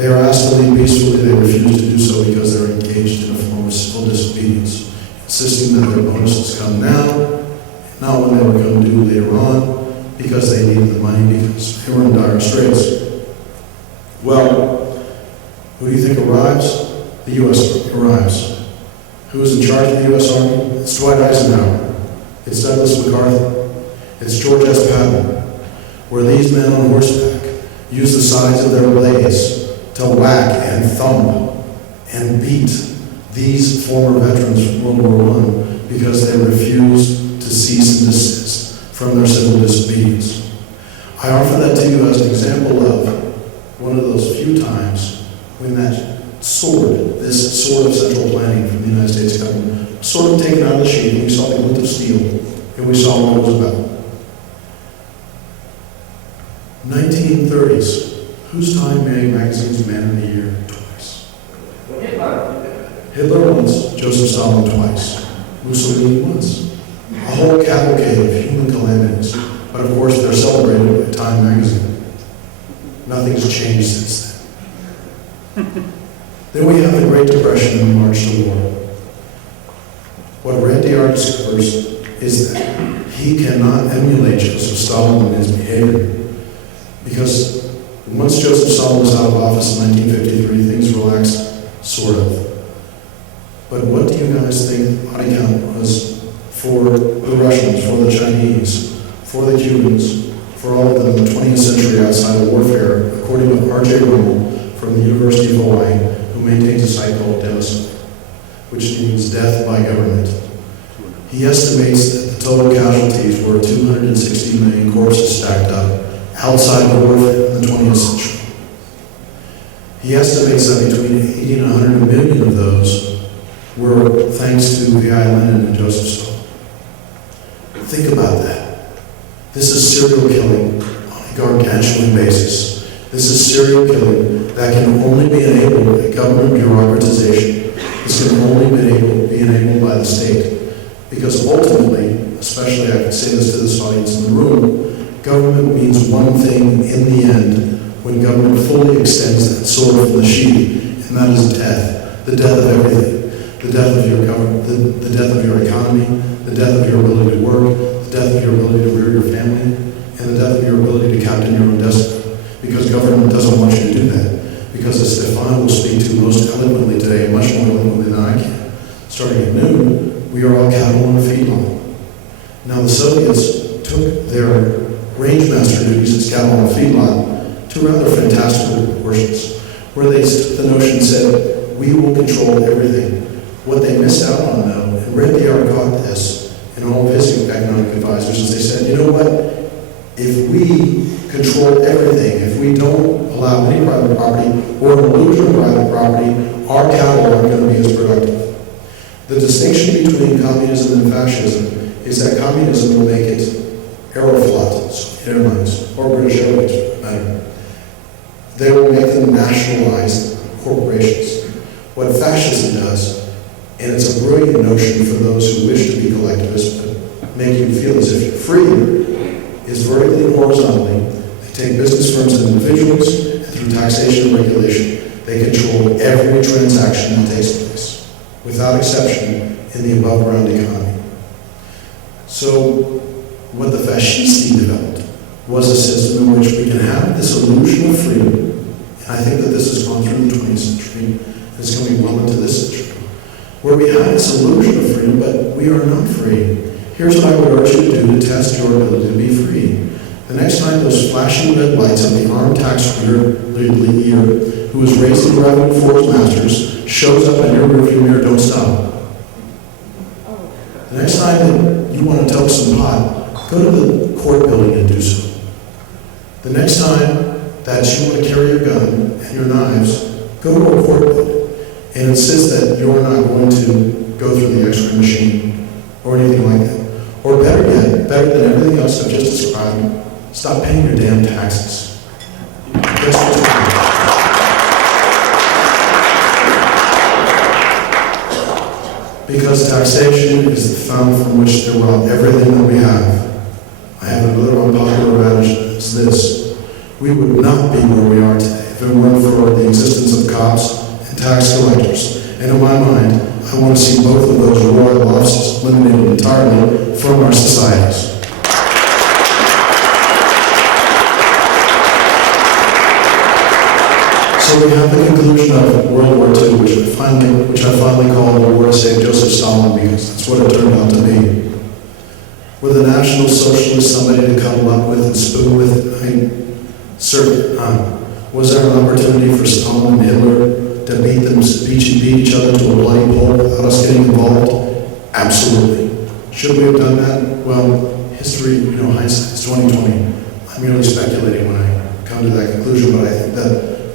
They are asked to leave peacefully, they refuse to do so because they're engaged in a form of civil disobedience, insisting that their bonuses come now, not when they were going to do later on, because they needed the money because they were in dire straits. Well, who do you think arrives? The U.S. arrives. Who's in charge of the U.S. Army? It's Dwight Eisenhower. It's Douglas MacArthur. It's George S. Patton, where these men on horseback use the sides of their blades to whack and thump and beat these former veterans from World War I because they refused to cease and desist from their civil disobedience. I offer that to you as an example of one of those few times when that sword, this sword of central planning from the United States government, was sort of taken out of the sheath, and we saw the glint of steel, and we saw what it was about. 1930s. Whose Time magazine's Man of the Year twice? Hitler once, Joseph Stalin twice, Mussolini once. A whole cavalcade of human calamities, but of course they're celebrated by Time magazine. Nothing's changed since then. Then we have the Great Depression and the March to War. What Red DR discovers is that he cannot emulate Joseph Stalin in his behavior, because once Joseph Stalin was out of office in 1953, things relaxed, sort of. But what do you guys think the body count was for the Russians, for the Chinese, for the Cubans, for all of them in the 20th century outside of warfare, according to R.J. Rummel from the University of Hawaii, who maintains a site called deSovietization, which means death by government. He estimates that the total casualties were 260 million corpses stacked up outside the warfare in the 20th century. He estimates that between 80 and 100 million of those were thanks to V.I. Lenin and Joseph Stalin. Think about that. This is serial killing on a gargantuan basis. This is serial killing that can only be enabled by government bureaucratization. This can only be enabled by the state. Because ultimately, especially I can say this to this audience in the room, government means one thing in the end when government fully extends that sword from the sheath, and that is death. The death of everything. The death of your government, the death of your economy, the death of your ability to work, the death of your ability to rear your family, and the death of your ability to captain your own destiny. Because government doesn't want you to do that. Because as Stefan will speak to most eloquently today, much more eloquently than I can, starting at noon, we are all cattle on a feedlot. Now the Soviets took their range master duties as cattle on a feedlot to rather fantastical proportions, where they took the notion and said, we will control everything. What they missed out on, though, and Red DR caught this, and all of his economic advisors, is they said, you know what, if we control everything, if we don't allow any private property or an illusion of private property, our cattle aren't going to be as productive. The distinction between communism and fascism is that communism will make it Aeroflot, Soviet Airlines, or British Airways, for that matter. They will make them nationalized corporations. What fascism does, and it's a brilliant notion for those who wish to be collectivist, but make you feel as if you're free, is vertically and horizontally. They take business firms and individuals, and through taxation and regulation, they control every transaction that takes place, without exception, in the above-ground economy. So, what the fascisti developed was a system in which we can have this illusion of freedom, and I think that this has gone through the 20th century, and it's coming well into this century, where we have this illusion of freedom, but we are not free. Here's what I would urge you to do to test your ability to be free. The next time those flashing red lights of the armed tax leader who is raising revenue for his masters shows up in your rearview mirror, don't stop. The next time that you want to toke some pot, go to the court building and do so. The next time that you want to carry your gun and your knives, go to a court building and insist that you're not going to go through the X-ray machine or anything like that. Or better yet, better than everything else I've just described, stop paying your damn taxes. That's what you're doing. Because taxation is the fountain from which to rob everything that we have. I have another unpopular adage, it's this: we would not be where we are today if it weren't for the existence of cops and tax collectors. And in my mind, I want to see both of those royal offices eliminated entirely from our societies. So we have the conclusion of World War II, which I finally call the war to save Joseph Stalin, because that's what it turned out to be. With a National Socialist, somebody to cuddle up with and spoon with, was there an opportunity for Stalin and Hitler to beat each other to a bloody pulp without us getting involved? Absolutely. Should we have done that? Well, history, hindsight is 20/20. I'm merely speculating when I come to that conclusion, but I think that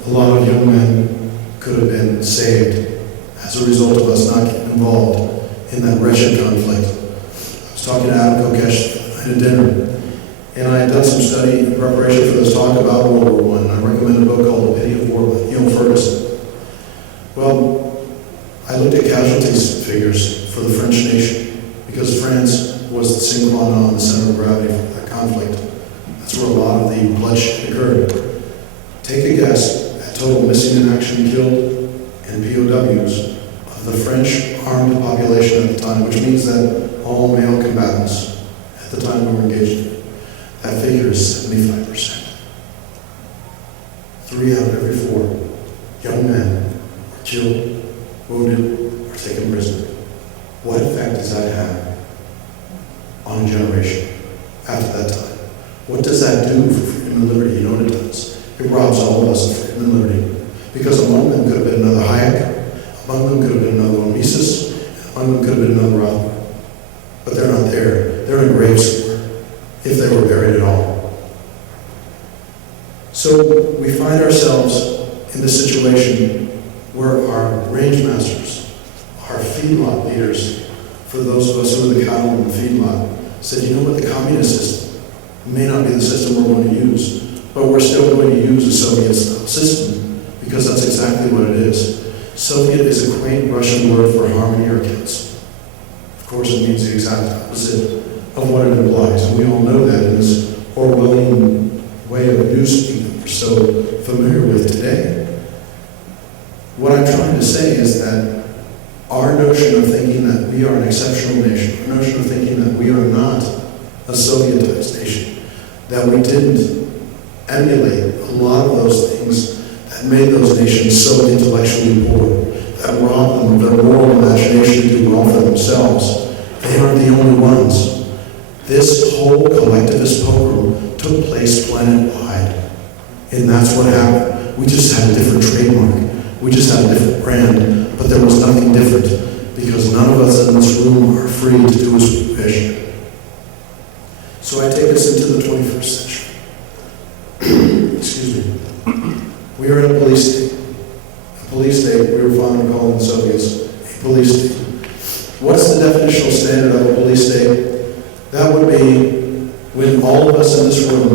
a lot of young men could have been saved as a result of us not getting involved in that wretched conflict. I was talking to Adam Kokesh at a dinner, and I had done some study in preparation for this talk about World War I, and I recommend a book called The Pity of War by Neil Ferguson. Well, I looked at casualties figures for the French nation, because France was the sine qua non, the center of gravity for that conflict. That's where a lot of the bloodshed occurred. Take a guess at total missing in action, killed, and POWs of the French armed population at the time, which means that all male combatants at the time we were engaged in. That figure is 75%. 3 out of every 4 young men were killed, wounded, or taken prisoner. What effect does that have on a generation after that time? What does that do for freedom and liberty? You know what it does? It robs all of us of freedom and liberty. Because among them could have been another Hayek, among them could have been another Mises, among them could have been another Rothbard. But they're not there. They're in graves somewhere, if they were buried at all. So we find ourselves in the situation where our range masters, our feedlot leaders, for those of us who are the cattle in the feedlot, said, you know what, the communist system may not be the system we're going to use, but we're still going to use a Soviet-style system, because that's exactly what it is. Soviet is a quaint Russian word for harmony or chaos. Of course, it means the exact opposite of what it implies, and we all know that in this Orwellian way of newspeak that we're so familiar with today. What I'm trying to say is that our notion of thinking that we are an exceptional nation, our notion of thinking that we are not a Sovietized nation, that we didn't emulate a lot of those things that made those nations so intellectually poor, that robbed them of their moral imagination to do well for themselves. They aren't the only ones. This whole collectivist pogrom took place planet-wide, and that's what happened. We just had a different trademark. We just had a different brand, but there was nothing different, because none of us in this room are free to do as we wish. So I take us into the 21st century. Excuse me. We are in a police state. A police state, we were fond of calling the Soviets a police state. What's the definitional standard of a police state? That would be when all of us in this room,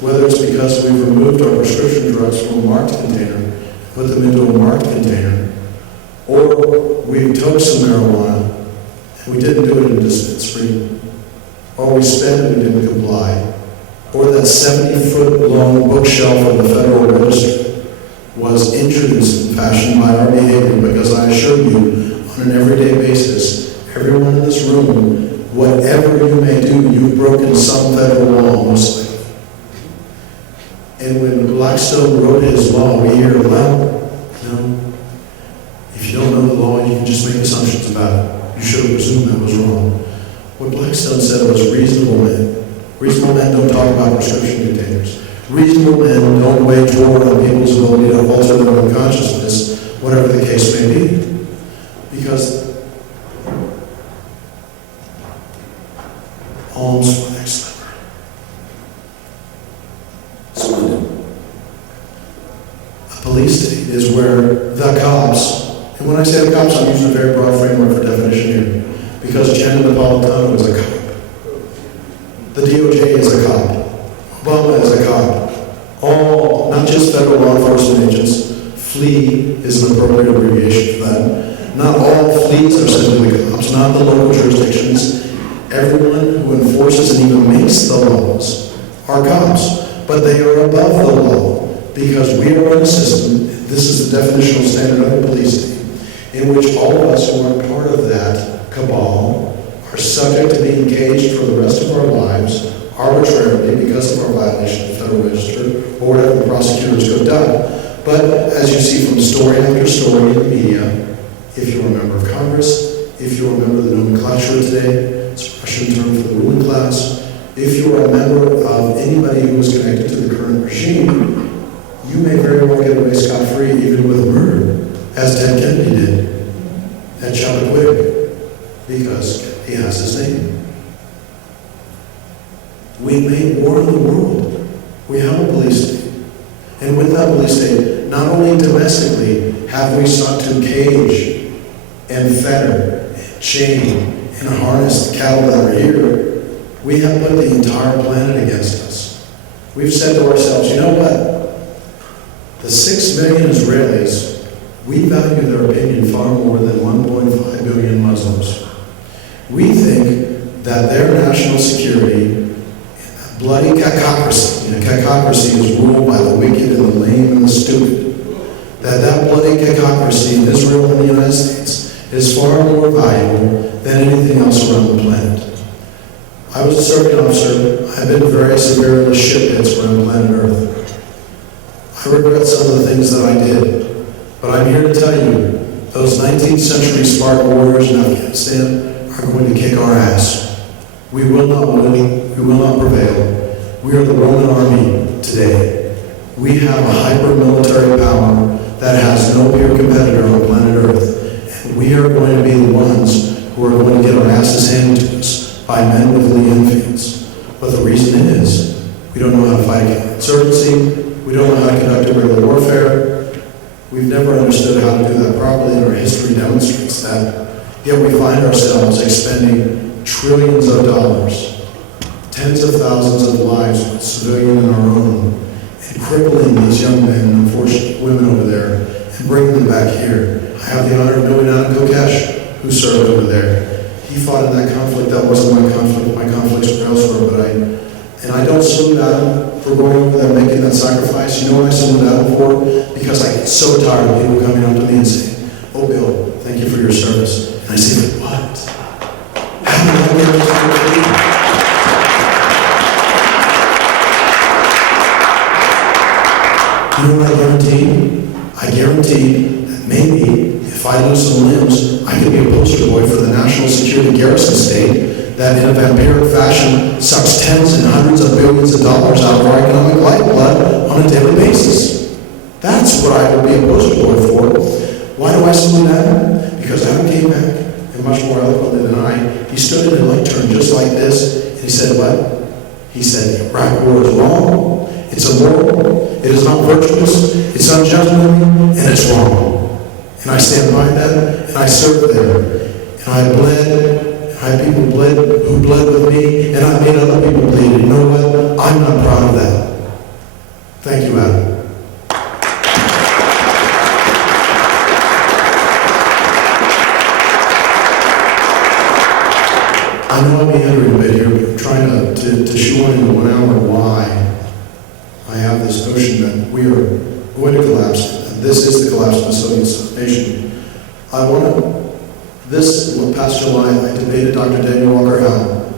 whether it's because we've removed our prescription drugs from a marked container, put them into a marked container, or we took some marijuana and we didn't do it in a dispensary, or we spent it and didn't comply, or that 70-foot-long bookshelf of the Federal Register was introduced and fashioned by our behavior, because I assure you, on an everyday basis, everyone in this room, whatever you may do, you've broken some federal law, mostly. And when Blackstone wrote his law, we hear, well, if you don't know the law, you can just make assumptions about it. You should have presumed that was wrong. What Blackstone said was reasonable men. Reasonable men don't talk about prescription containers. Reasonable men don't wage war on people's ability to alter their own consciousness, whatever the case may be. Because alms for the next lever. Splendid. A police state is where the cops, and when I say the cops, I'm using a very broad framework for definition here, because Gianni Napolitano is a cop. The DOJ is a cop. Obama is a cop. All, not just federal law enforcement agents, FLEA is an appropriate abbreviation for that. Not all fleas are simply cops, not the local jurisdictions. Everyone who enforces and even makes the laws are cops, but they are above the law. because we are in a system, this is the definitional standard of the police state, in which all of us who are part of that cabal are subject to being caged for the rest of our lives arbitrarily because of our violation of the Federal Register or whatever the prosecutors have done. But as you see from story after story in the media, if you're a member of Congress, if you're a member of the nomenclature today, it's a Russian term for the ruling class, if you're a member of anybody who is connected to the current regime, you may very well get away scot-free even with murder, as Ted Kennedy did at Chappaquiddick, because he has his name. We made war on the world. We have a police state. And with that police state, not only domestically have we sought to cage and fetter, and chain, and harness the cattle that are here, we have put the entire planet against us. We've said to ourselves, you know what? The 6 million Israelis, we value their opinion far more than 1.5 billion Muslims. We think that their national security, bloody cacocracy, and cacocracy is ruled by the wicked and the lame and the stupid, that bloody cacocracy in Israel and the United States is far more valuable than anything else around the planet. I was a serving officer. I've been very severely ship hits around planet Earth. I regret some of the things that I did, but I'm here to tell you, those 19th century Spartan warriors in Afghanistan are going to kick our ass. We will not win, we will not prevail. We are the Roman army today. We have a hyper-military power that has no peer competitor on planet Earth, and we are going to be the ones who are going to get our asses handed to us by men with Lee Enfields. But the reason is, we don't know how to fight insurgency. We don't know how to conduct guerrilla warfare. We've never understood how to do that properly, and our history demonstrates that. Yet we find ourselves expending trillions of dollars, tens of thousands of lives, civilian and our own, and crippling these young men and unfortunate women over there and bringing them back here. I have the honor of knowing Adam Kokesh, who served over there. He fought in that conflict. That wasn't my conflict. My conflicts were elsewhere, but I don't salute Adam for going over there and making that sacrifice. You know what I salute Adam for? Because I get so tired of people coming up to me and saying, "Oh, Bill, thank you for your service." And I say, "What? How did I get to You know what I guarantee? I guarantee that maybe if I lose some limbs, I could be a poster boy for the national security garrison state that in a vampiric fashion sucks tens and hundreds of billions of dollars out of our economic lifeblood on a daily basis. That's what I would be a poster boy for. Why do I salute Adam? Because Adam came back, and much more eloquently than I, he stood in a lectern just like this, and he said what? He said, the Iraq war is wrong, it's immoral, it is not virtuous, it's ungentlemanly, and it's wrong. And I stand by that, and I served there, and I bled. I had people who bled with me, and I made other people bleed. And you know what? I'm not proud of that. Thank you, Adam. I know I'm meandering a bit here, but I'm trying to shoehorn into 1 hour why I have this notion that we are going to collapse, and this is the collapse of the Soviet nation. I want to This past July, I debated Dr. Daniel Walker Howe,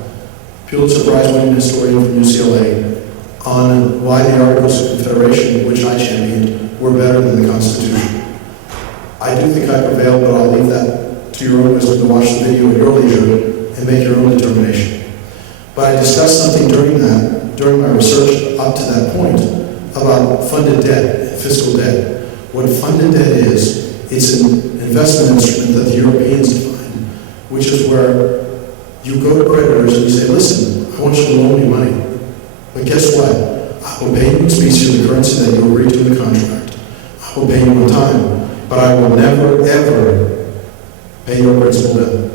Pulitzer Prize-winning historian from UCLA, on why the Articles of Confederation, which I championed, were better than the Constitution. I do think I prevailed, but I'll leave that to your own wisdom to watch the video at your leisure and make your own determination. But I discussed something during my research up to that point, about funded debt and fiscal debt. What funded debt is, it's an investment instrument that the Europeans defined, which is where you go to creditors and you say, listen, I want you to loan me money. But guess what? I will pay you in specie of the currency that you agreed to in the contract. I will pay you on time, but I will never, ever pay your principal bill,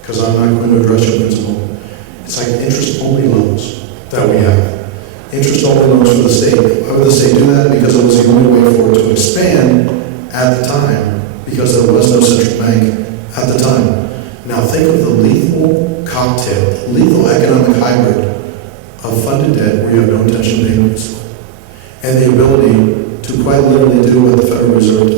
because I'm not going to address your principal. It's like interest-only loans that we have. Interest-only loans for the state. Why would the state do that? Because it was the only way for it to expand at the time, because there was no central bank at the time. Now think of the lethal cocktail, lethal economic hybrid of funded debt where you have no intention of paying principal, and the ability to quite literally do what the Federal Reserve